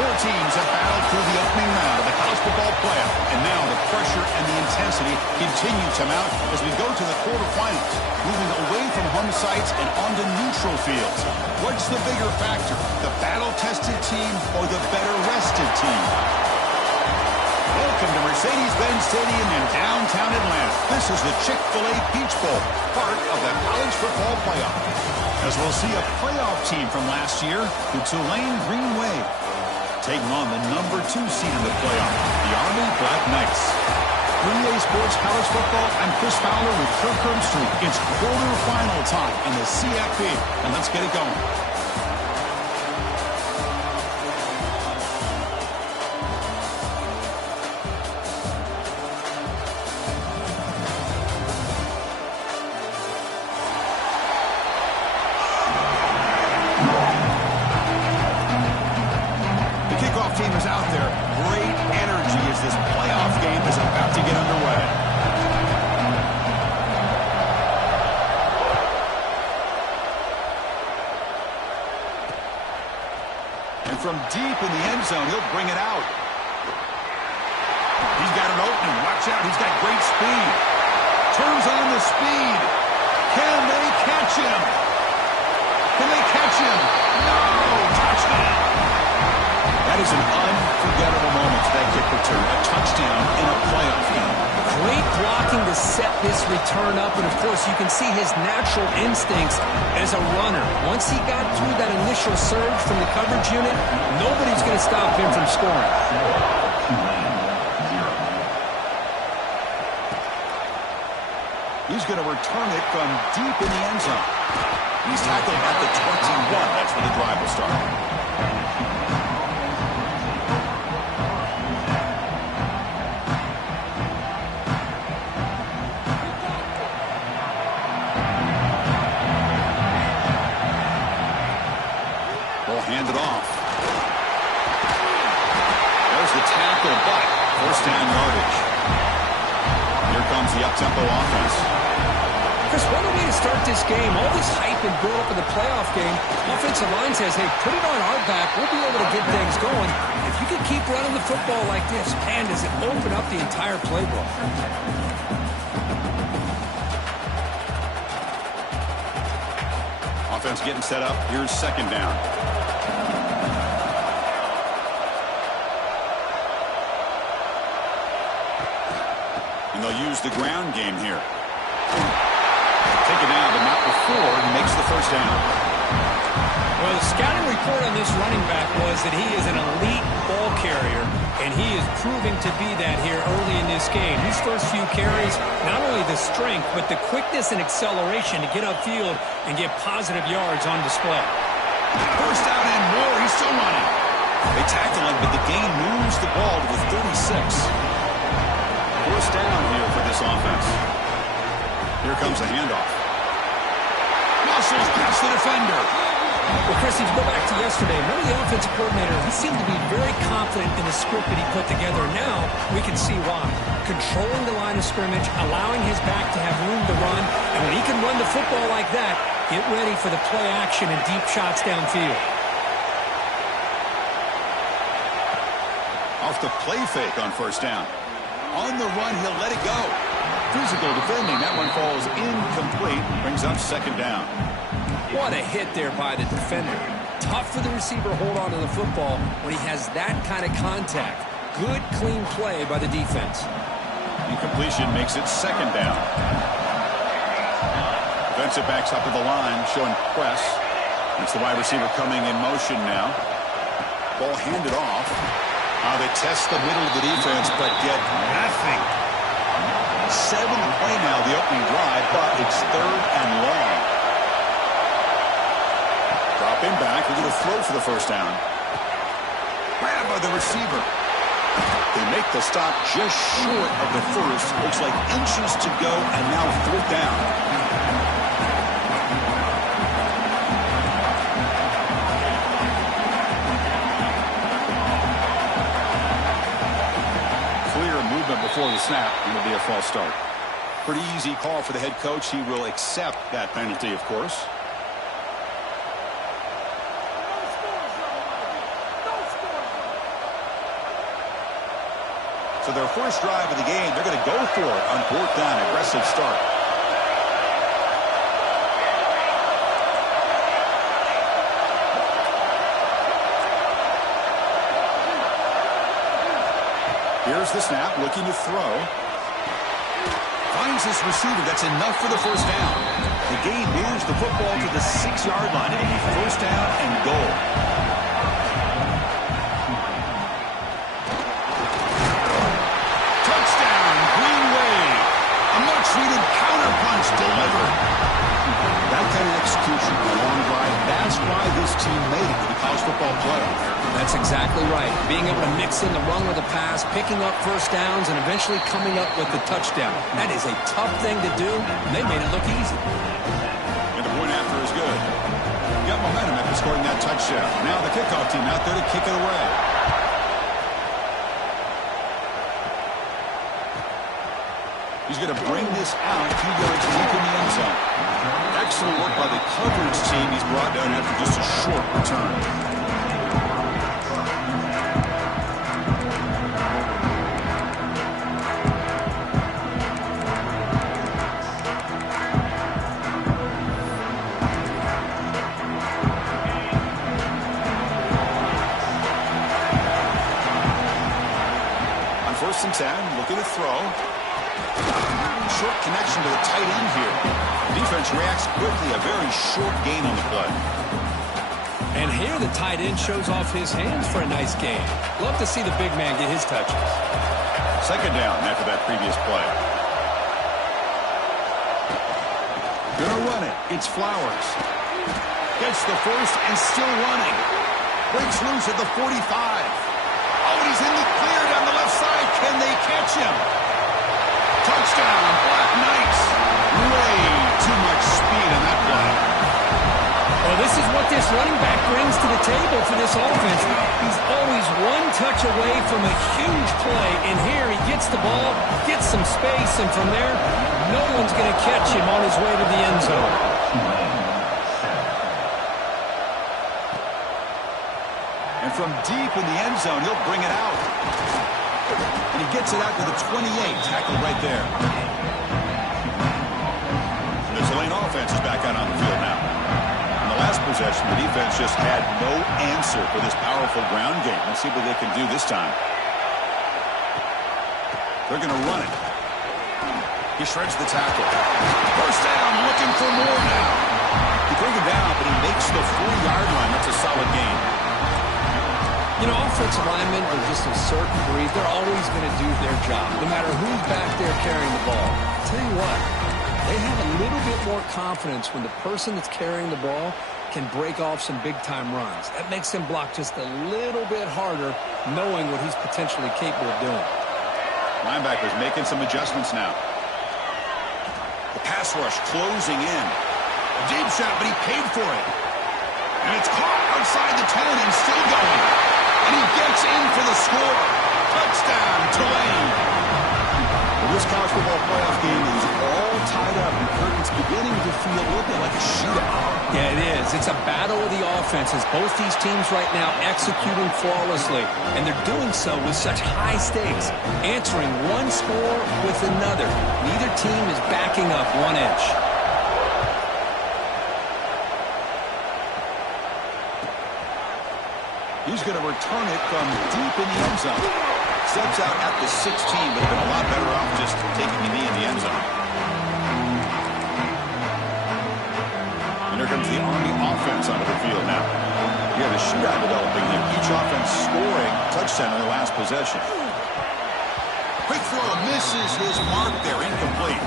Four teams have battled through the opening round of the college football playoff, and now the pressure and the intensity continue to mount as we go to the quarterfinals, moving away from home sites and onto neutral fields. What's the bigger factor, the battle-tested team or the better-rested team? Welcome to Mercedes-Benz Stadium in downtown Atlanta. This is the Chick-fil-A Peach Bowl, part of the college football playoff. As we'll see a playoff team from last year, the Tulane Green Wave, taking on the #2 seed in the playoff, the Army Black Knights. 3A Sports College Football, I'm Chris Fowler with Kirk Herbstreit. It's quarterfinal time in the CFP, and let's get it going. Team is out there. Great energy as this playoff game is about to get underway. And from deep in the end zone, he'll bring it out. He's got an opening. Watch out. He's got great speed. Turns on the speed. Can they catch him? Can they catch him? No! Touchdown! That is an unforgettable moment for that kick return. A touchdown in a playoff game. Great blocking to set this return up, and of course you can see his natural instincts as a runner. Once he got through that initial surge from the coverage unit, nobody's going to stop him from scoring. He's going to return it from deep in the end zone. He's tackled at the 21. That's where the drive will start. Handed off. There's the tackle, but first down yardage. Here comes the up-tempo offense. Chris, what a way to start this game. All this hype and build up in the playoff game. Offensive line says, hey, put it on our back. We'll be able to get things going. If you can keep running the football like this, man, does it open up the entire playbook. Offense getting set up. Here's second down. And they'll use the ground game here. Take it down, but not before he makes the first down. Well, the scouting report on this running back was that he is an elite ball carrier, and he is proving to be that here early in this game. These first few carries, not only the strength, but the quickness and acceleration to get upfield and get positive yards on display. First out and more. He's still running. They tackle him, but the gain moves the ball to the 36. First down here for this offense. Here comes a handoff. Muscles past the defender. Well, Chris, if you go back to yesterday, remember the offensive coordinator, he seemed to be very confident in the script that he put together. Now we can see why. Controlling the line of scrimmage, allowing his back to have room to run, and when he can run the football like that, get ready for the play action and deep shots downfield. Off the play fake on first down. On the run, he'll let it go. Physical defending. That one falls incomplete. Brings up second down. What a hit there by the defender. Tough for the receiver to hold on to the football when he has that kind of contact. Good, clean play by the defense. Incompletion makes it second down. Defensive backs up to the line, showing press. It's the wide receiver coming in motion now. Ball handed off. They test the middle of the defense, but get nothing. 7th play now, the opening drive, but it's third and long. Dropping back, we're going to throw for the first down. Grabbed by the receiver. They make the stop just short of the first. Looks like inches to go, and now fourth down. Before the snap, and it'll be a false start. Pretty easy call for the head coach. He will accept that penalty, of course. So their first drive of the game, they're going to go for it on 4th down. Aggressive start. Here's the snap, looking to throw. Finds his receiver. That's enough for the first down. The gain moves the football to the 6-yard line. It'll be first down and goal. Touchdown, Green Wave. A much-needed counterpunch delivered. That kind of execution, a long drive, that's why this team made it to the college football playoff. That's exactly right. Being able to mix in the run with the pass, picking up first downs, and eventually coming up with the touchdown. That is a tough thing to do, and they made it look easy. And the point after is good. Got momentum after scoring that touchdown. Now the kickoff team out there to kick it away. He's going to bring this out a few yards deep in the end zone. Excellent work by the coverage team. He's brought down after just a short return. First and 10, looking to throw. Short connection to the tight end here. Defense reacts quickly, a very short gain on the play. And here the tight end shows off his hands for a nice gain. Love to see the big man get his touches. Second down after that previous play. Gonna run it. It's Flowers. Gets the first and still running. Breaks loose at the 45. Oh, and he's in the clear down the left side. Can they catch him? Touchdown, Black Knights. Way too much speed on that play. Well, this is what this running back brings to the table for this offense. He's always one touch away from a huge play. And here he gets the ball, gets some space, and from there, no one's going to catch him on his way to the end zone. And from deep in the end zone, he'll bring it out. And he gets it out to the 28. Tackled right there. The Tulane offense is back out on the field now. In the last possession, the defense just had no answer for this powerful ground game. Let's see what they can do this time. They're going to run it. He shreds the tackle. First down, looking for more now. He brings it down, but he makes the 4-yard line. That's a solid gain. You know, offensive linemen are just a certain breed. They're always going to do their job, no matter who's back there carrying the ball. I'll tell you what, they have a little bit more confidence when the person that's carrying the ball can break off some big-time runs. That makes them block just a little bit harder, knowing what he's potentially capable of doing. Linebackers making some adjustments now. The pass rush closing in. A deep shot, but he paid for it. And it's caught outside the 10 and still going. And he gets in for the score. Touchdown, Tulane. Well, this college football playoff game is all tied up, and Curtin's beginning to feel a little bit like a shootout. Yeah, it is. It's a battle of the offenses. Both these teams right now executing flawlessly, and they're doing so with such high stakes, answering one score with another. Neither team is backing up 1 inch. He's going to return it from deep in the end zone. Steps out at the 16, but have been a lot better off just taking the knee in the end zone. And here comes the Army offense onto the field now. You have a shootout developing here. Each offense scoring touchdown in their last possession. Quick throw misses his mark there. Incomplete.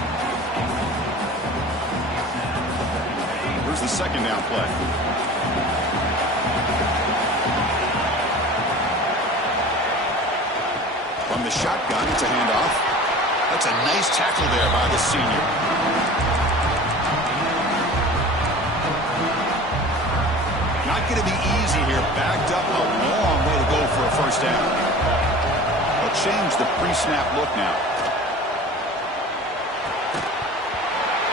Here's the second down play. From the shotgun, it's a handoff. That's a nice tackle there by the senior. Not going to be easy here. Backed up a long way to go for a first down. They'll change the pre-snap look now.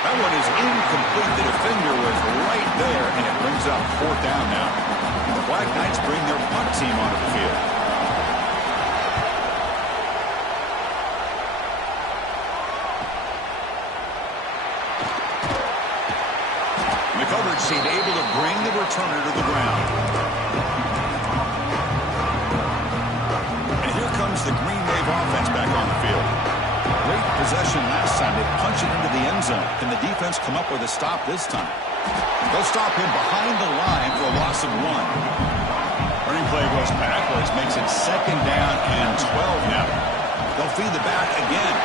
That one is incomplete. The defender was right there, and it brings up 4th down now. The Black Knights bring their punt team onto the field. seemed able to bring the returner to the ground. And here comes the Green Wave offense back on the field. Great possession last time. They punch it into the end zone. Can the defense come up with a stop this time? They'll stop him behind the line for a loss of 1. Running play goes backwards, makes it 2nd down and 12 now. They'll feed the back again.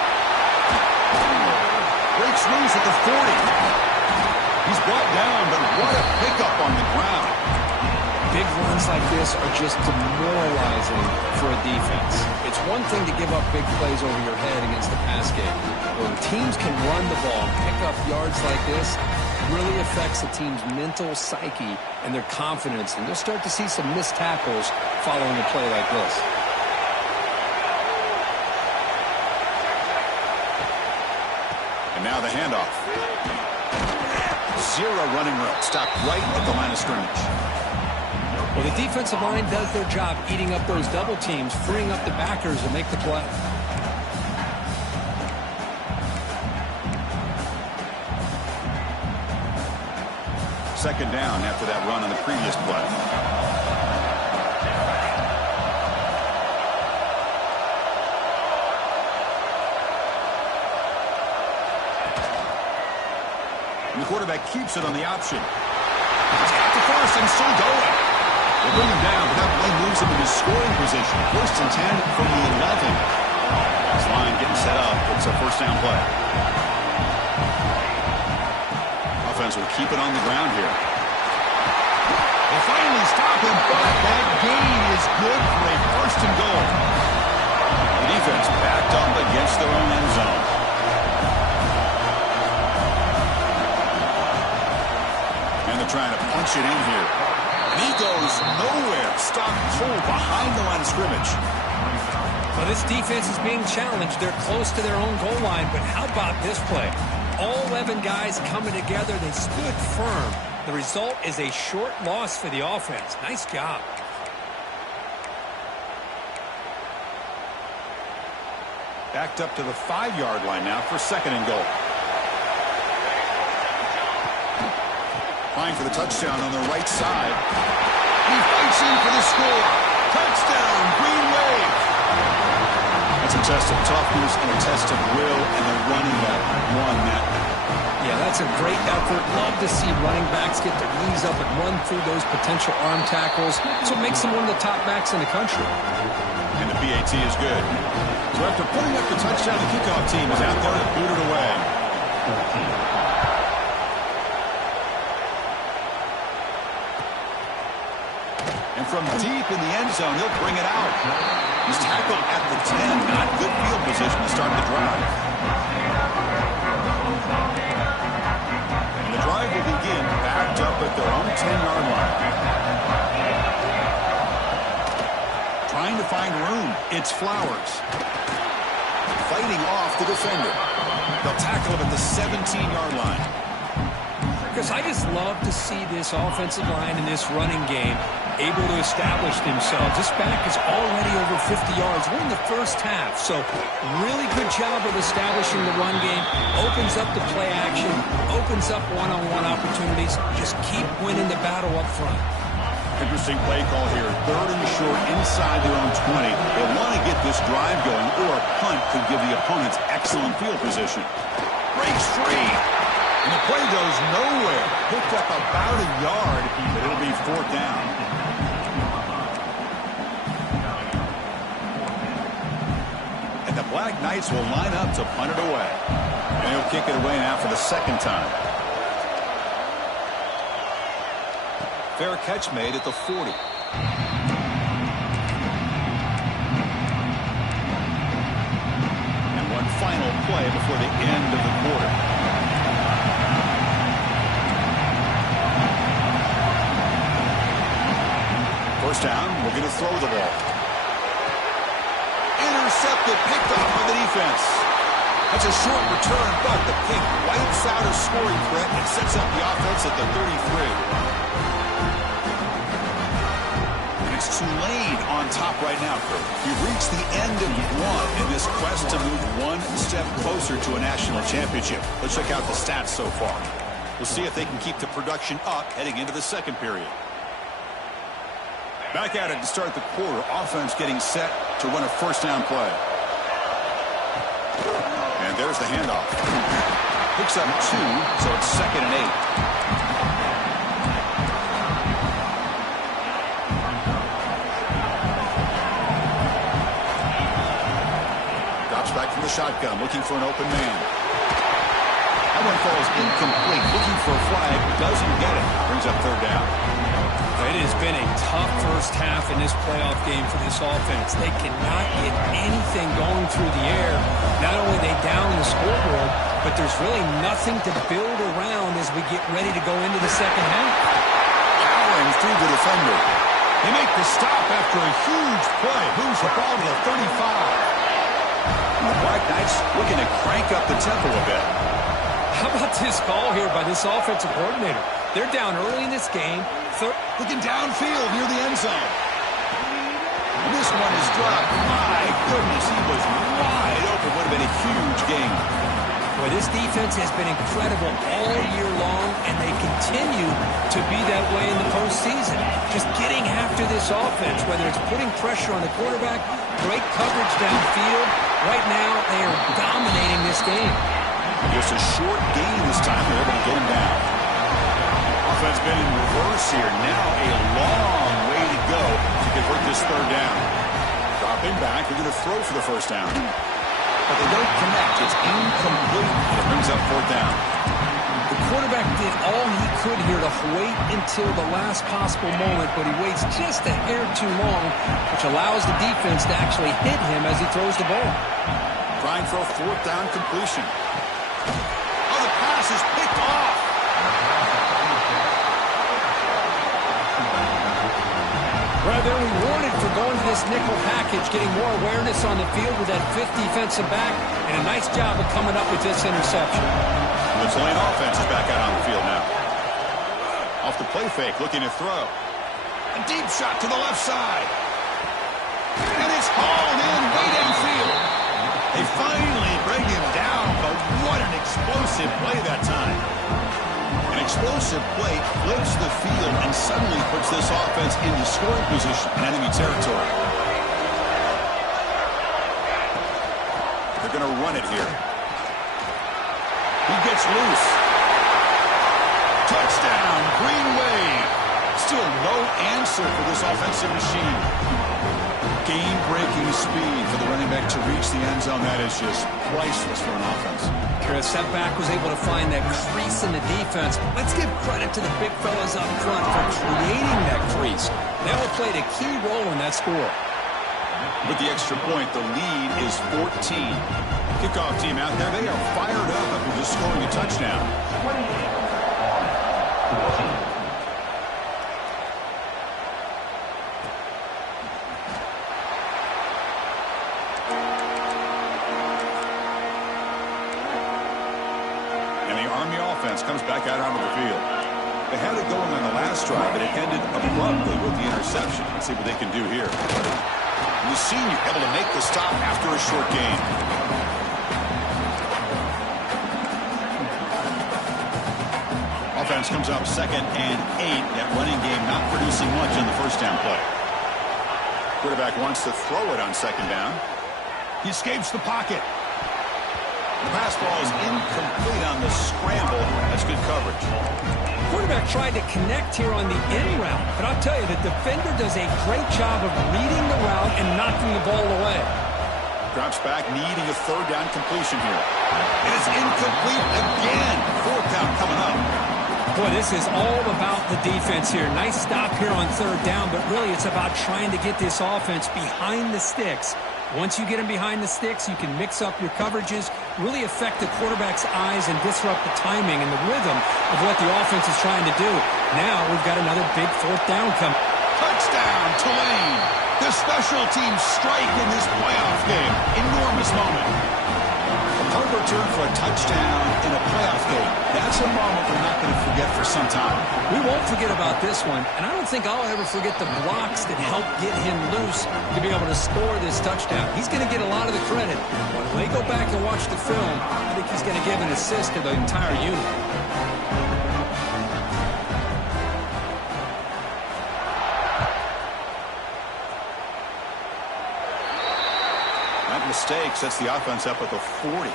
Breaks loose at the 40. He's brought down, but what a pickup on the ground. Big runs like this are just demoralizing for a defense. It's one thing to give up big plays over your head against the pass game. When teams can run the ball, pick up yards like this, it really affects the team's mental psyche and their confidence. And you'll start to see some missed tackles following a play like this. And now the handoff. 0 running room. Stopped right at the line of scrimmage. Well, the defensive line does their job eating up those double teams, freeing up the backers to make the play. Second down after that run on the previous play. And the quarterback keeps it on the option. He's got the first and still going. They bring him down, but that play moves him into scoring position. 1st and 10 from the 11. This line getting set up. It's a first down play. Offense will keep it on the ground here. They finally stop him, but that gain is good for a 1st and goal. The defense backed up against their own end zone. And they're trying to punch it in here. And he goes nowhere. Stopped cold behind the line of scrimmage. Well, this defense is being challenged. They're close to their own goal line, but how about this play? All 11 guys coming together. They stood firm. The result is a short loss for the offense. Nice job. Backed up to the 5-yard line now for 2nd and goal. Applying for the touchdown on the right side. He fights in for the score. Touchdown, Green Wave. That's a test of toughness and a test of will, and the running back won that. Yeah, that's a great effort. Love to see running backs get their knees up and run through those potential arm tackles. That's what makes them one of the top backs in the country. And the PAT is good. So after putting up the touchdown, the kickoff team is out there to boot it away. And from deep in the end zone, he'll bring it out. He's tackled at the 10. Not good field position to start the drive. And the drive will begin backed up at their own 10-yard line. Trying to find room. It's Flowers. Fighting off the defender. They'll tackle him at the 17-yard line. Because I just love to see this offensive line in this running game able to establish themselves. This back is already over 50 yards. We're in the first half, so really good job of establishing the run game. Opens up the play action, opens up one-on-one opportunities. Just keep winning the battle up front. Interesting play call here. 3rd and short inside their own 20. They want to get this drive going, or a punt could give the opponents excellent field position. Breaks free. And the play goes nowhere. Picked up about a yard, but it'll be 4th down. And the Black Knights will line up to punt it away. And he'll kick it away now for the 2nd time. Fair catch made at the 40. And one final play before the end of the quarter. First down, we're going to throw the ball. Intercepted, picked off by the defense. That's a short return, but the pick wipes out a scoring threat and sets up the offense at the 33. It's Tulane on top right now, Kurt. We've reached the end of one in this quest to move one step closer to a national championship. Let's check out the stats so far. We'll see if they can keep the production up heading into the second period. Back at it to start the quarter. Offense getting set to run a first down play. And there's the handoff. Picks up 2, so it's 2nd and 8. Drops back from the shotgun, looking for an open man. That one falls incomplete, looking for a flag, doesn't get it. Brings up 3rd down. It has been a tough first half in this playoff game for this offense. They cannot get anything going through the air. Not only are they down the scoreboard, but there's really nothing to build around as we get ready to go into the second half. Powering through the defender. They make the stop after a huge play. Moves the ball to the 35. The Black Knights looking to crank up the tempo a bit. How about this call here by this offensive coordinator? They're down early in this game. Looking downfield near the end zone. And this one is dropped. My goodness, he was wide open. Would have been a huge game. Boy, this defense has been incredible all year long, and they continue to be that way in the postseason. Just getting after this offense, whether it's putting pressure on the quarterback, great coverage downfield. Right now, they are dominating this game. Just a short gain this time. They're able to get him down. Offense been in reverse here. Now a long way to go to convert this 3rd down. Dropping back. They're going to throw for the first down. But they don't connect. It's incomplete. And it brings up 4th down. The quarterback did all he could here to wait until the last possible moment, but he waits just a hair too long, which allows the defense to actually hit him as he throws the ball. Trying for a 4th down completion. Oh, the pass is picked off. Well, they're rewarded for going to this nickel package, getting more awareness on the field with that 5th defensive back, and a nice job of coming up with this interception. The Tulane offense is back out on the field now. Off the play fake, looking to throw. A deep shot to the left side. And it's hauled in way downfield. They finally bring him down, but what an explosive play that time. An explosive play flips the field and suddenly puts this offense into scoring position in enemy territory. They're going to run it here. He gets loose. Touchdown, Green Wave. Still no answer for this offensive machine. Game-breaking speed for the running back to reach the end zone. That is just priceless for an offense. Chris, that back was able to find that crease in the defense. Let's give credit to the big fellas up front for creating that crease. They all played a key role in that score. With the extra point, the lead is 14. Kickoff team out there, they are fired up after just scoring a touchdown. Comes back out onto the field. They had it going on the last drive, but it ended abruptly with the interception. Let's see what they can do here. And the senior able to make the stop after a short gain. Offense comes up 2nd and 8. That running game not producing much on the first down play. Quarterback wants to throw it on 2nd down. He escapes the pocket. The pass ball is incomplete on the scramble. That's good coverage. Quarterback tried to connect here on the in route, but I'll tell you, the defender does a great job of reading the route and knocking the ball away. Drops back, needing a 3rd down completion here. It is incomplete again. 4th down coming up. Boy, this is all about the defense here. Nice stop here on 3rd down, but really it's about trying to get this offense behind the sticks. Once you get them behind the sticks, you can mix up your coverages, really affect the quarterback's eyes and disrupt the timing and the rhythm of what the offense is trying to do. Now we've got another big 4th down coming. Touchdown, Tulane. The special teams strike in this playoff game. Enormous moment. A punt return for a touchdown in a playoff game. That's a moment we're not going to forget for some time. We won't forget about this one, and I don't think I'll ever forget the blocks that helped get him loose to be able to score this touchdown. He's going to get a lot of the credit. When they go back and watch the film, I think he's going to give an assist to the entire unit. mistake sets the offense up at the 40.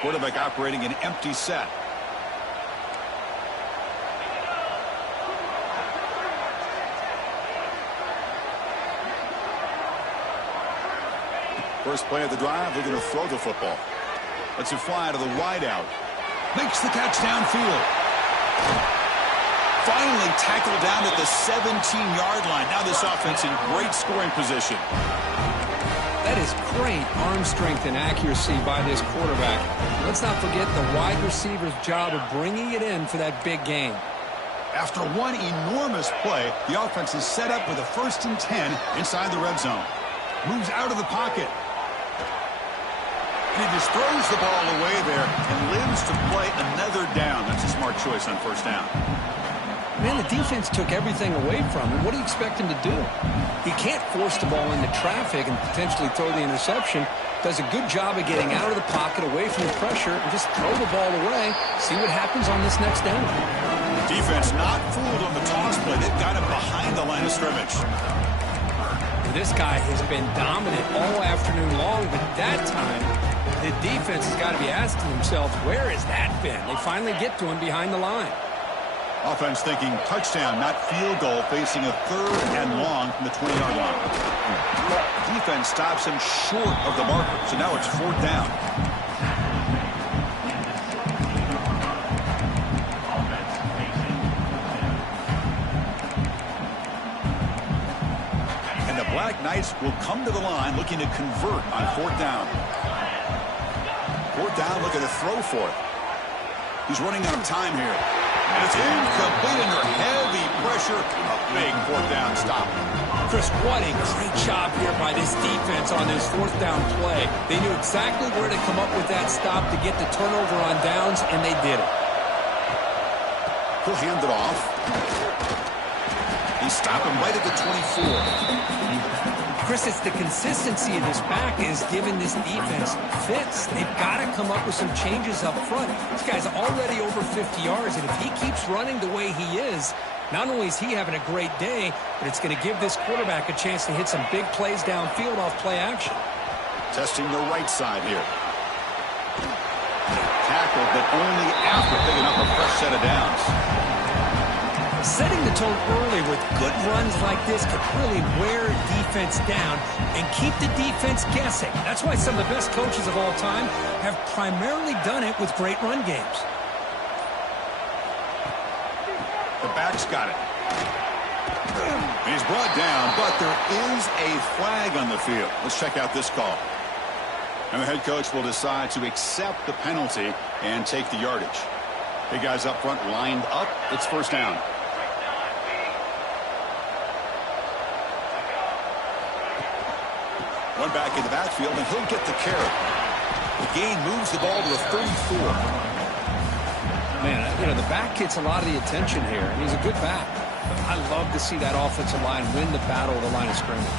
Quarterback operating an empty set. First play of the drive, they're going to throw the football. Lets it fly to the wideout. Makes the catch downfield. Finally tackled down at the 17-yard line. Now this offense in great scoring position. That is great arm strength and accuracy by this quarterback. Let's not forget the wide receiver's job of bringing it in for that big game. After one enormous play, the offense is set up with a 1st and 10 inside the red zone. Moves out of the pocket. And he just throws the ball away there and lives to play another down. That's a smart choice on 1st down. Man, the defense took everything away from him. What do you expect him to do? He can't force the ball into traffic and potentially throw the interception. Does a good job of getting out of the pocket, away from the pressure, and just throw the ball away. See what happens on this next down. Defense not fooled on the toss play. They've got him behind the line of scrimmage. This guy has been dominant all afternoon long, but that time, the defense has got to be asking themselves, where has that been? They finally get to him behind the line. Offense thinking touchdown, not field goal, facing a 3rd and long from the 20-yard line. Defense stops him short of the marker, so now it's 4th down. And the Black Knights will come to the line looking to convert on 4th down. 4th down, looking to throw for it. He's running out of time here. And it's incomplete under heavy pressure. A big 4th down stop. Chris, what a great job here by this defense on this 4th down play. They knew exactly where to come up with that stop to get the turnover on downs, and they did it. He'll hand it off. He's stopping right at the 24. Chris, it's the consistency of this back is giving this defense fits. They've got to come up with some changes up front. This guy's already over 50 yards, and if he keeps running the way he is, not only is he having a great day, but it's going to give this quarterback a chance to hit some big plays downfield off play action. Testing the right side here. Tackled, but only after picking up a fresh set of downs. Setting the tone early with good runs like this could really wear defense down and keep the defense guessing. That's why some of the best coaches of all time have primarily done it with great run games. The back's got it. He's brought down, but there is a flag on the field. Let's check out this call. And the head coach will decide to accept the penalty and take the yardage. Big guys up front lined up. It's 1st down. One back in the backfield, and he'll get the carry. The gain moves the ball to the 34. Man, you know, the back gets a lot of the attention here. He's a good back. I love to see that offensive line win the battle of the line of scrimmage.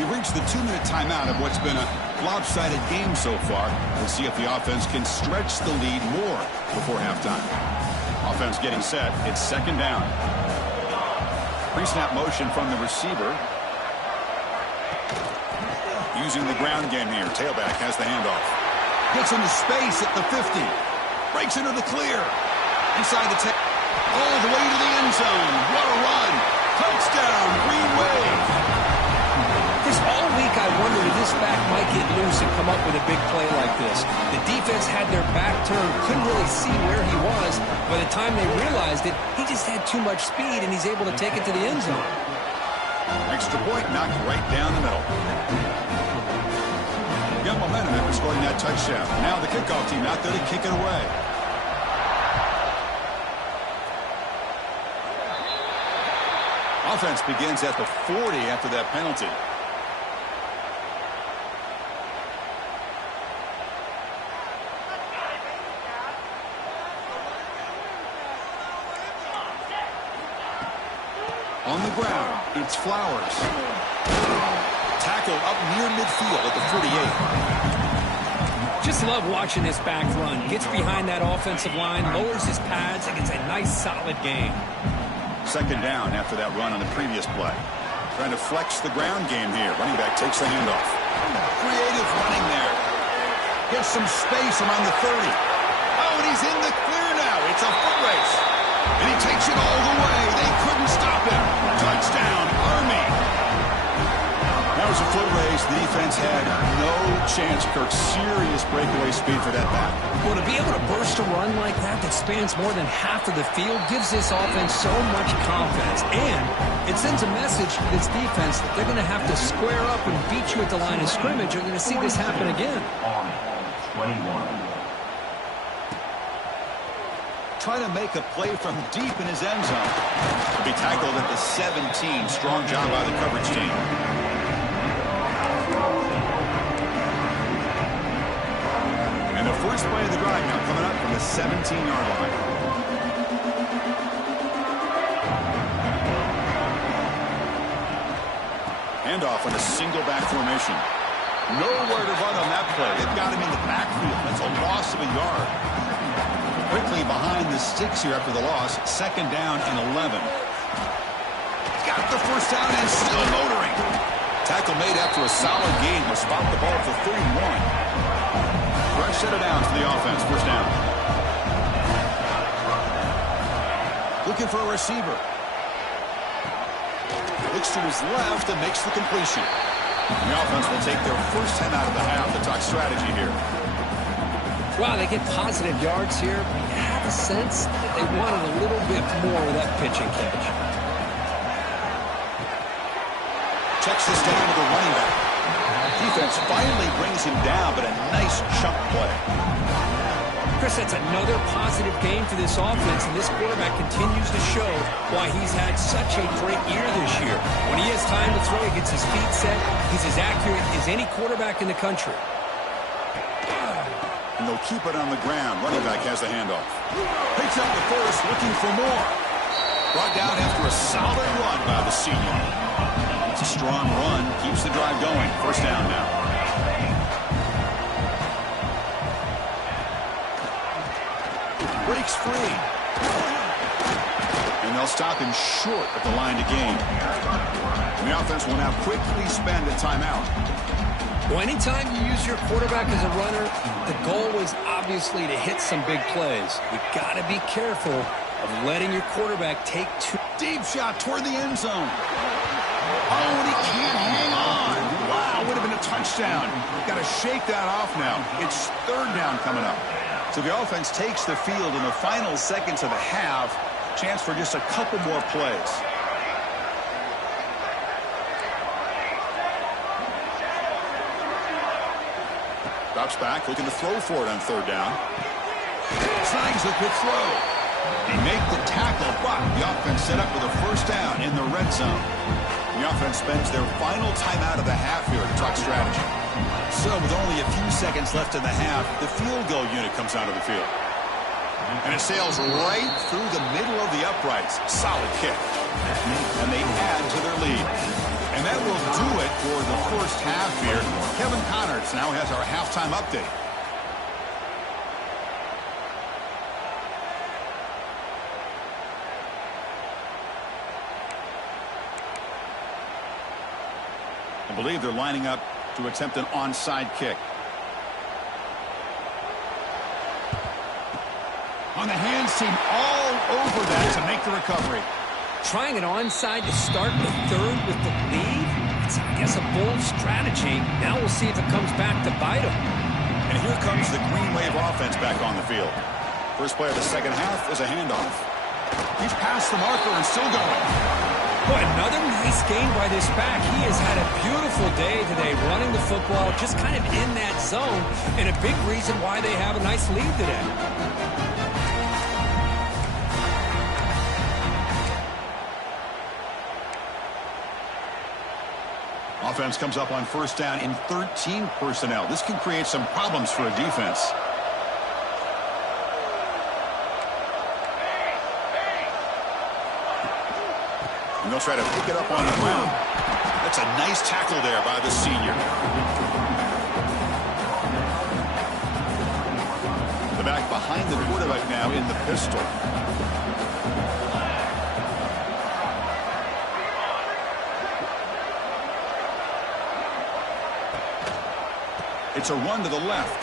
We reached the 2-minute timeout of what's been a lopsided game so far. We'll see if the offense can stretch the lead more before halftime. Offense getting set. It's 2nd down. Pre-snap motion from the receiver. Using the ground game here. Tailback has the handoff. Gets into space at the 50. Breaks into the clear. Inside the 10. All the way to the end zone. What a run. Touchdown, Green Wave. This all week I wondered if this back might get loose and come up with a big play like this. The defense had their back turned, couldn't really see where he was. By the time they realized it, he just had too much speed, and he's able to take it to the end zone. Extra point knocked right down the middle. Got momentum after scoring that touchdown. Now the kickoff team out there to kick it away. Offense begins at the 40 after that penalty. On the ground, it's Flowers. Tackled up near midfield at the 48. Just love watching this back run. Gets behind that offensive line, lowers his pads, and gets a nice, solid gain. 2nd down after that run on the previous play. Trying to flex the ground game here. Running back takes the handoff. Creative running there. Gets some space around the 30. Oh, and he's in the clear now. It's a foot race. And he takes it all the way. They couldn't stop him. Touchdown, Army. That was a foot race. The defense had no chance. Kirk, serious breakaway speed for that back. Well, to be able to burst a run like that spans more than half of the field gives this offense so much confidence. And it sends a message to this defense that they're going to have to square up and beat you at the line of scrimmage. You're going to see this happen again. 21. Trying to make a play from deep in his end zone. To be tackled at the 17. Strong job by the coverage team. And the first play of the drive now coming up from the 17-yard line. Handoff on a single back formation. Nowhere to run on that play. They've got him in the backfield. That's a loss of a yard. Quickly behind the sticks here after the loss. Second down and 11. Got the first down and still motoring. Tackle made after a solid gain. Will spot the ball for 31. Fresh set of downs for the offense. First down. Looking for a receiver. Looks to his left and makes the completion. The offense will take their first 10 out of the half. The talk strategy here. Wow, they get positive yards here. I have a sense that they wanted a little bit more with that pitch and catch. Checks this down to the running back. Defense finally brings him down, but a nice chunk play. Chris, that's another positive game for this offense, and this quarterback continues to show why he's had such a great year this year. When he has time to throw, he gets his feet set. He's as accurate as any quarterback in the country. And they'll keep it on the ground. Running back has the handoff. Picks up the first, looking for more. Brought down after a solid run by the senior. It's a strong run. Keeps the drive going. First down now. Breaks free. And they'll stop him short at the line to gain. And the offense will now quickly spend a timeout. Well, anytime you use your quarterback as a runner, the goal is obviously to hit some big plays. You've got to be careful of letting your quarterback take two. Deep shot toward the end zone. Oh, and he can't hang on. Wow, would have been a touchdown. Got to shake that off now. It's third down coming up. So the offense takes the field in the final seconds of the half. Chance for just a couple more plays. Drops back, looking to throw for it on third down. Snags the quick throw. They make the tackle, but the offense set up with a first down in the red zone. The offense spends their final timeout of the half here to talk strategy. So with only a few seconds left in the half, the field goal unit comes out of the field. And it sails right through the middle of the uprights. Solid kick. And they add to their lead. And that will do it for the first half here. Kevin Connerts now has our halftime update. I believe they're lining up to attempt an onside kick. On the hands team all over that to make the recovery. Trying an onside to start the third with the lead? It's, I guess, a bold strategy. Now we'll see if it comes back to bite them. And here comes the Green Wave offense back on the field. First play of the second half is a handoff. He's past the marker and still going. Boy, another nice game by this back. He has had a beautiful day today running the football, just kind of in that zone, and a big reason why they have a nice lead today. Offense comes up on first down in 13 personnel. This can create some problems for a defense. And they'll try to pick it up on the ground. That's a nice tackle there by the senior. The back behind the quarterback now in the pistol. It's a run to the left.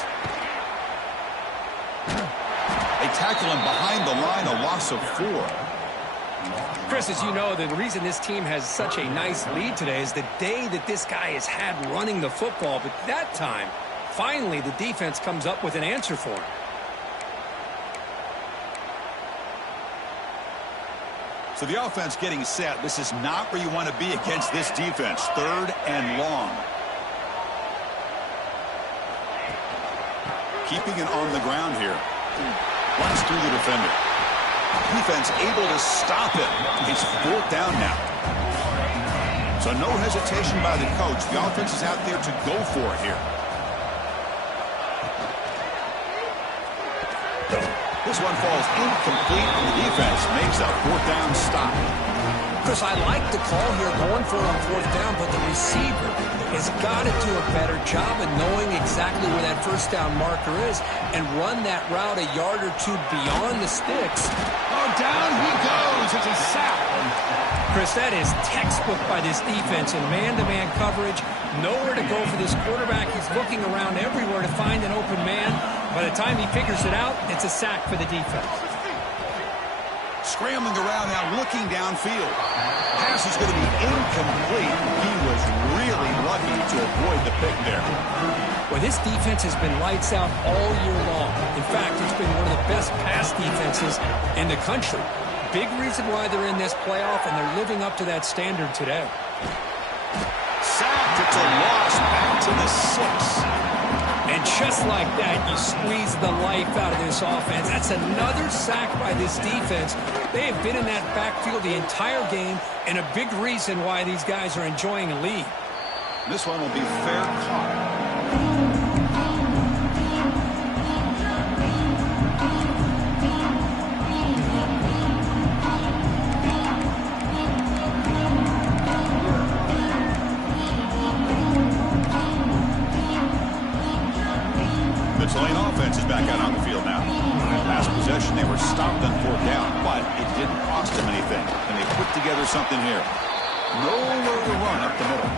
They tackle him behind the line, a loss of 4. Chris, as you know, the reason this team has such a nice lead today is the day that this guy has had running the football. But that time, finally, the defense comes up with an answer for him. So the offense getting set. This is not where you want to be against this defense. 3rd and long. Keeping it on the ground here. Runs through the defender. Defense able to stop it. It's 4th down now. So no hesitation by the coach. The offense is out there to go for it here. This one falls incomplete, and the defense makes a 4th down stop. Chris, I like the call here going for it on 4th down, but the receiver has got to do a better job of knowing exactly where that 1st down marker is and run that route a yard or 2 beyond the sticks. Oh, down he goes. It's a sack. Chris, that is textbook by this defense in man-to-man coverage. Nowhere to go for this quarterback. He's looking around everywhere to find an open man. By the time he figures it out, it's a sack for the defense. Scrambling around now, looking downfield. Pass is going to be incomplete. He was really lucky to avoid the pick there. Well, this defense has been lights out all year long. In fact, it's been one of the best pass defenses in the country. Big reason why they're in this playoff, and they're living up to that standard today. Sacked. It's a loss back to the 6. And just like that, you squeeze the life out of this offense. That's another sack by this defense. They have been in that backfield the entire game, and a big reason why these guys are enjoying a lead. This one will be fair caught. The Tulane offense is back out on the field now. Last possession, they were stopped on 4th down, but it didn't cost them anything. And they put together something here. Nowhere to run up the middle.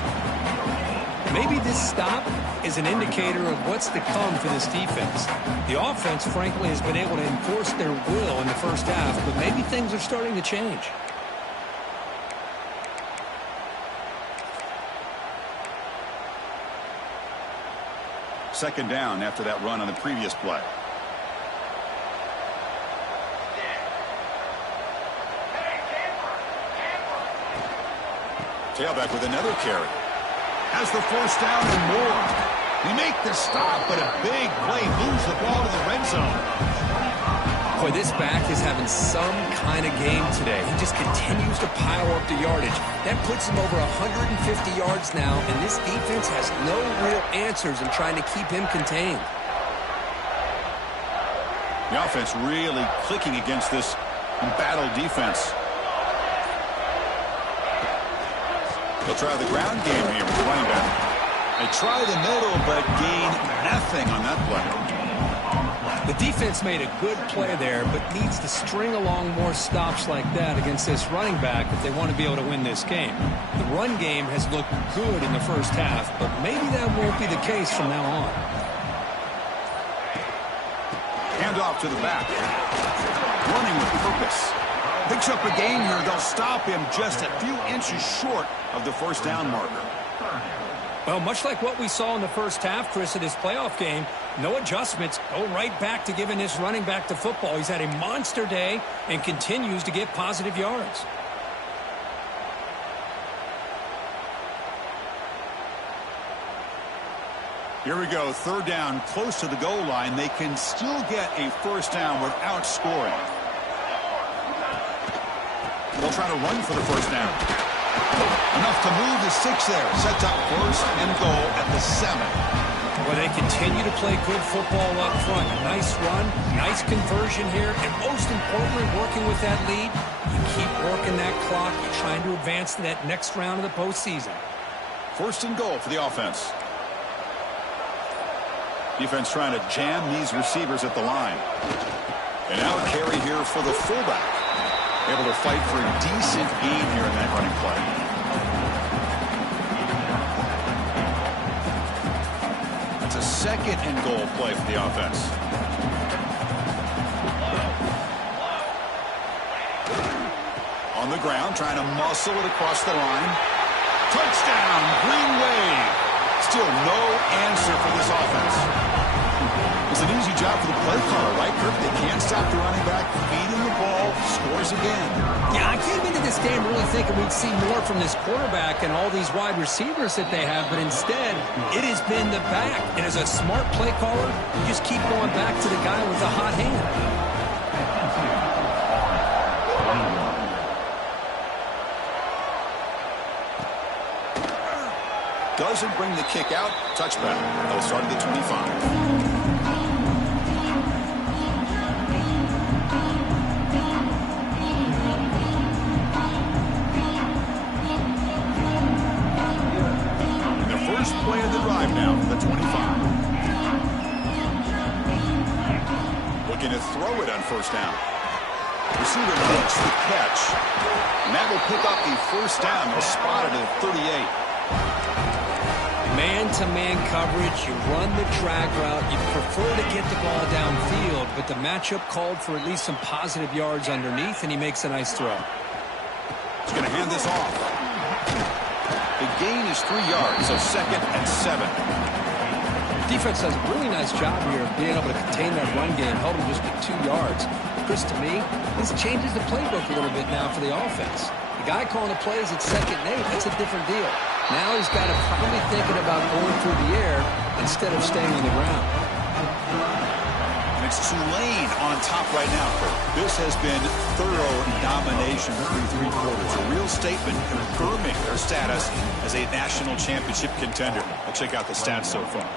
Maybe this stop is an indicator of what's to come for this defense. The offense, frankly, has been able to enforce their will in the first half, but maybe things are starting to change. Second down after that run on the previous play. Tailback with another carry. Has the 1st down and more. They make the stop, but a big play moves the ball to the red zone. Boy, this back is having some kind of game today. He just continues to pile up the yardage. That puts him over 150 yards now, and this defense has no real answers in trying to keep him contained. The offense really clicking against this embattled defense. They'll try the ground game here with running back. They try the middle, but gain nothing on that play. The defense made a good play there, but needs to string along more stops like that against this running back if they want to be able to win this game. The run game has looked good in the first half, but maybe that won't be the case from now on. Hand off to the back. Running with purpose. Picks up a gain here. They'll stop him just a few inches short of the 1st down marker. Well, much like what we saw in the first half, Chris, of this playoff game, no adjustments. Go right back to giving this running back the football. He's had a monster day and continues to get positive yards. Here we go. 3rd down, close to the goal line. They can still get a 1st down without scoring. They'll try to run for the 1st down. Enough to move the 6 there. Sets up 1st and goal at the 7. Well, they continue to play good football up front. A nice run, nice conversion here, and most importantly, working with that lead, you keep working that clock. You're trying to advance to that next round of the postseason. 1st and goal for the offense. Defense trying to jam these receivers at the line. And now a carry here for the fullback. Able to fight for a decent gain here in that running play. That's a second and goal play for the offense. On the ground, trying to muscle it across the line. Touchdown, Green Wave. Still no answer for this offense. It's an easy job for the play caller, right, Kirk? They can't stop the running back, feeding the ball, scores again. Yeah, I came into this game really thinking we'd see more from this quarterback and all these wide receivers that they have, but instead, it has been the back. And as a smart play caller, you just keep going back to the guy with the hot hand. Doesn't bring the kick out. Touchback. They'll start at the 25. Play of the drive now from the 25. Looking to throw it on first down. Receiver makes the catch. And that will pick up the first down. They'll spot it at 38. Man-to-man coverage. You run the drag route. You prefer to get the ball downfield, but the matchup called for at least some positive yards underneath, and he makes a nice throw. He's going to hand this off. The gain is 3 yards, so second and 7. Defense does a really nice job here of being able to contain that run game, held him just at 2 yards. Chris, to me, this changes the playbook a little bit now for the offense. The guy calling the plays at 2nd and 8, that's a different deal. Now he's got to probably thinking about going through the air instead of staying on the ground. It's Tulane on top right now. This has been thorough domination through 3 quarters. A real statement confirming their status as a national championship contender. We'll check out the stats so far.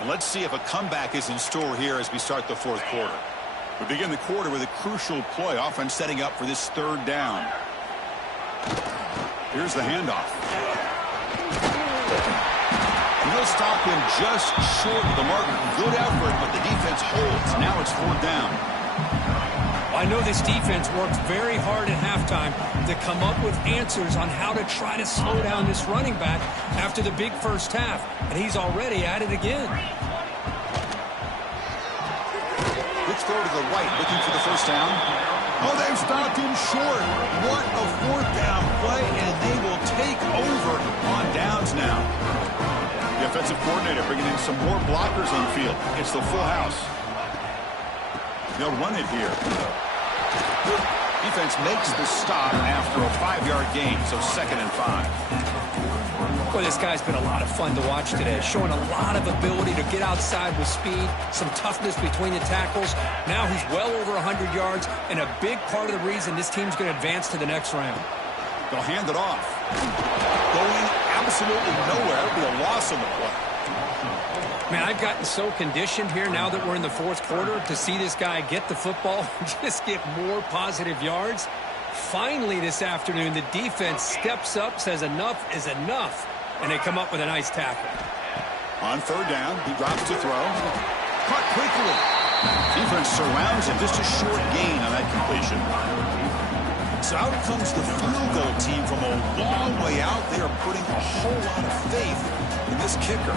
And let's see if a comeback is in store here as we start the 4th quarter. We begin the quarter with a crucial play. Offense setting up for this 3rd down. Here's the handoff. He'll stop him just short of the mark. Good effort, but the defense holds. Now it's 4th down. I know this defense worked very hard at halftime to come up with answers on how to try to slow down this running back after the big first half, and he's already at it again. Good throw to the right, looking for the first down. Oh, they've stopped him short. What a 4th down play, and they will take over on downs now. The offensive coordinator bringing in some more blockers on the field. It's the full house. They'll run it here. Defense makes the stop after a 5-yard gain, so 2nd and 5. Well, this guy's been a lot of fun to watch today, showing a lot of ability to get outside with speed, some toughness between the tackles. Now he's well over 100 yards, and a big part of the reason this team's going to advance to the next round. They'll hand it off. Going absolutely nowhere. It'll be a loss on the play. Man, I've gotten so conditioned here now that we're in the 4th quarter to see this guy get the football and just get more positive yards. Finally this afternoon, the defense steps up, says enough is enough, and they come up with a nice tackle. On 3rd down, he drops to throw. Caught quickly. Defense surrounds him. Just a short gain on that completion. So out comes the field goal team from a long way out. They are putting a whole lot of faith in this kicker.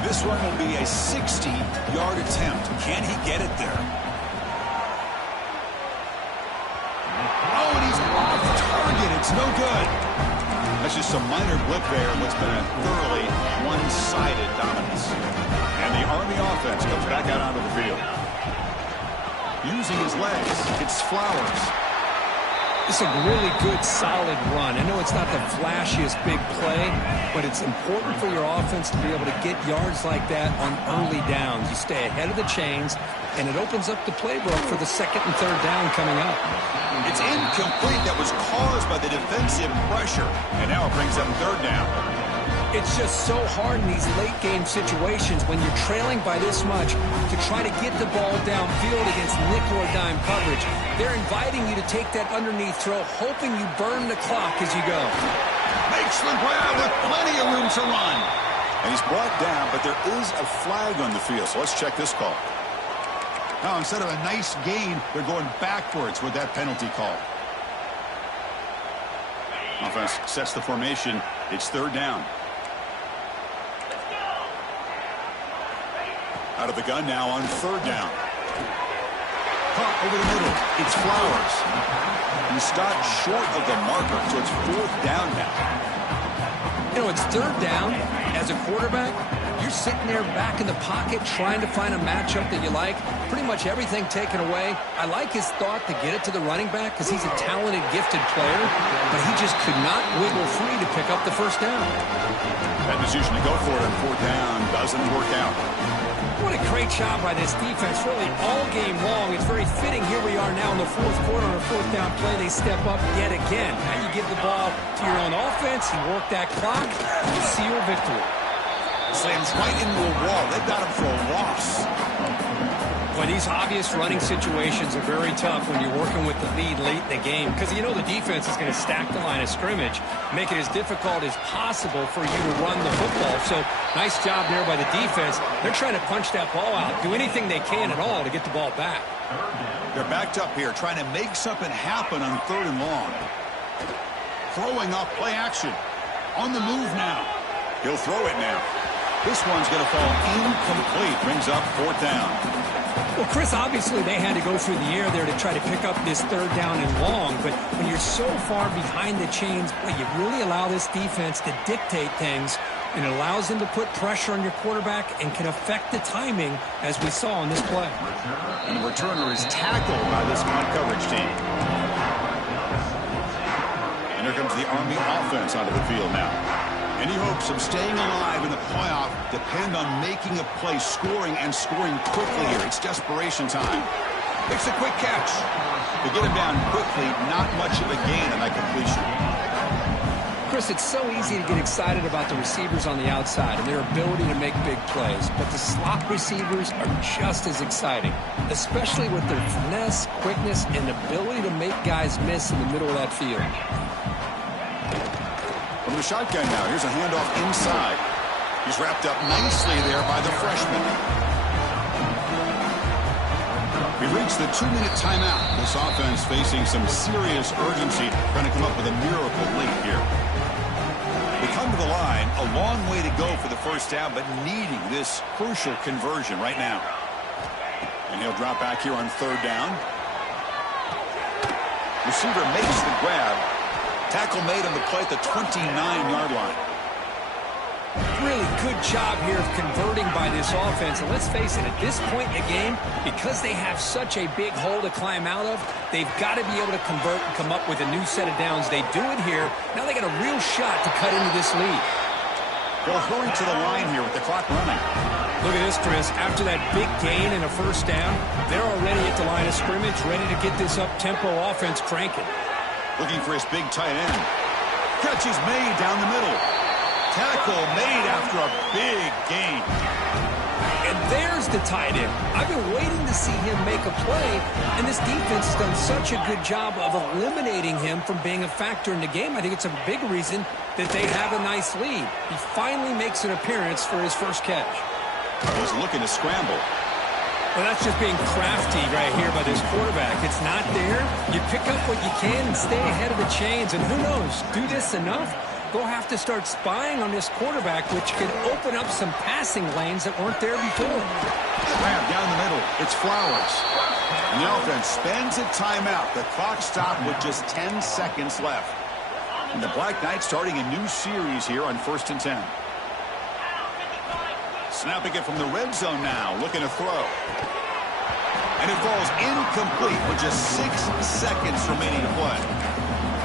This one will be a 60-yard attempt. Can he get it there? Oh, and he's off target. It's no good. That's just a minor blip there in what's been a thoroughly one-sided dominance. And the Army offense comes back out onto the field. Using his legs, it's Flowers. It's a really good, solid run. I know it's not the flashiest big play, but it's important for your offense to be able to get yards like that on early downs. You stay ahead of the chains, and it opens up the playbook for the 2nd and 3rd down coming up. It's incomplete. That was caused by the defensive pressure, and now it brings up 3rd down. It's just so hard in these late-game situations when you're trailing by this much to try to get the ball downfield against nickel or dime coverage. They're inviting you to take that underneath throw, hoping you burn the clock as you go. Makes the grab with plenty of room to run. And he's brought down, but there is a flag on the field, so let's check this call. Now, instead of a nice gain, they're going backwards with that penalty call. Offense sets the formation. It's 3rd down. Out of the gun now on third down. Caught over the middle. It's Flowers. He stopped short of the marker, so it's fourth down now. You know, it's third down. As a quarterback, you're sitting there back in the pocket trying to find a matchup that you like. Pretty much everything taken away. I like his thought to get it to the running back because he's a talented, gifted player, but he just could not wiggle free to pick up the first down. That decision to go for it on fourth down doesn't work out. What a great job by this defense, really all game long. It's very fitting. Here we are now in the fourth quarter on a fourth down play. They step up yet again. Now you give the ball to your own offense. You work that clock. You seal victory. Slams right into a wall. They've got him for a loss. Boy, these obvious running situations are very tough when you're working with the lead late in the game because you know the defense is going to stack the line of scrimmage, make it as difficult as possible for you to run the football. So nice job there by the defense. They're trying to punch that ball out, do anything they can at all to get the ball back. They're backed up here trying to make something happen on third and long. Throwing off play action. On the move now. He'll throw it now. This one's going to fall incomplete. Brings up fourth down. Well, Chris, obviously they had to go through the air there to try to pick up this third down and long, but when you're so far behind the chains, boy, you really allow this defense to dictate things, and it allows them to put pressure on your quarterback and can affect the timing, as we saw on this play. And the returner is tackled by this punt coverage team. And here comes the Army offense onto the field now. Any hopes of staying alive in the playoff depend on making a play, scoring, and scoring quickly here. It's desperation time. Makes a quick catch. To get him down quickly, not much of a gain on that completion. Chris, it's so easy to get excited about the receivers on the outside and their ability to make big plays, but the slot receivers are just as exciting, especially with their finesse, quickness, and ability to make guys miss in the middle of that field. From the shotgun now, here's a handoff inside. He's wrapped up nicely there by the freshman. We reached the 2-minute timeout. This offense facing some serious urgency, trying to come up with a miracle late here. They come to the line, a long way to go for the first down, but needing this crucial conversion right now. And he'll drop back here on third down. Receiver makes the grab. Tackle made on the play at the 29-yard line. Really good job here of converting by this offense. And let's face it, at this point in the game, because they have such a big hole to climb out of, they've got to be able to convert and come up with a new set of downs. They do it here. Now they got a real shot to cut into this lead. They'll hurry to the line here with the clock running. Look at this, Chris. After that big gain and a first down, they're already at the line of scrimmage, ready to get this up-tempo offense cranking. Looking for his big tight end. Catch is made down the middle. Tackle made after a big gain. And there's the tight end. I've been waiting to see him make a play, and this defense has done such a good job of eliminating him from being a factor in the game. I think it's a big reason that they have a nice lead. He finally makes an appearance for his first catch. He's looking to scramble. Well, that's just being crafty right here by this quarterback. It's not there. You pick up what you can and stay ahead of the chains. And who knows, do this enough, they'll have to start spying on this quarterback, which could open up some passing lanes that weren't there before. Grab down the middle. It's Flowers. And the offense spends a timeout. The clock stopped with just 10 seconds left. And the Black Knights starting a new series here on 1st and 10. Snapping it from the red zone now, looking to throw. And it falls incomplete with just 6 seconds remaining to play.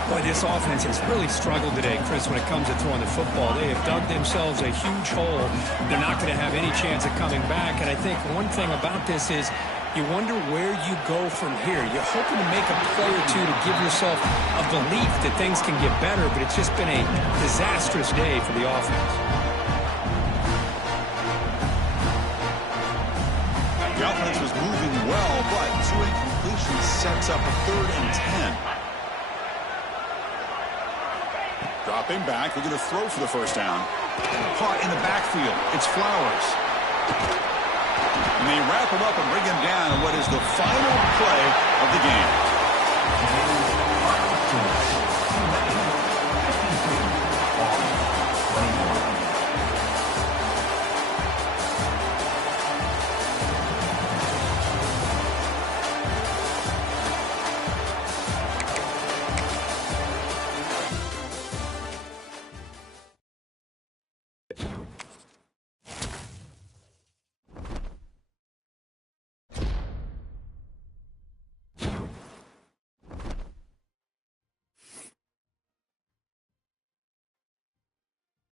Boy, this offense has really struggled today, Chris, when it comes to throwing the football. They have dug themselves a huge hole. They're not going to have any chance of coming back. And I think one thing about this is you wonder where you go from here. You're hoping to make a play or two to give yourself a belief that things can get better, but it's just been a disastrous day for the offense. The offense was moving well, but 2 incompletions sets up a 3rd and 10. Dropping back, we're going to throw for the first down. Caught in the backfield. It's Flowers. And they wrap him up and bring him down in what is the final play of the game.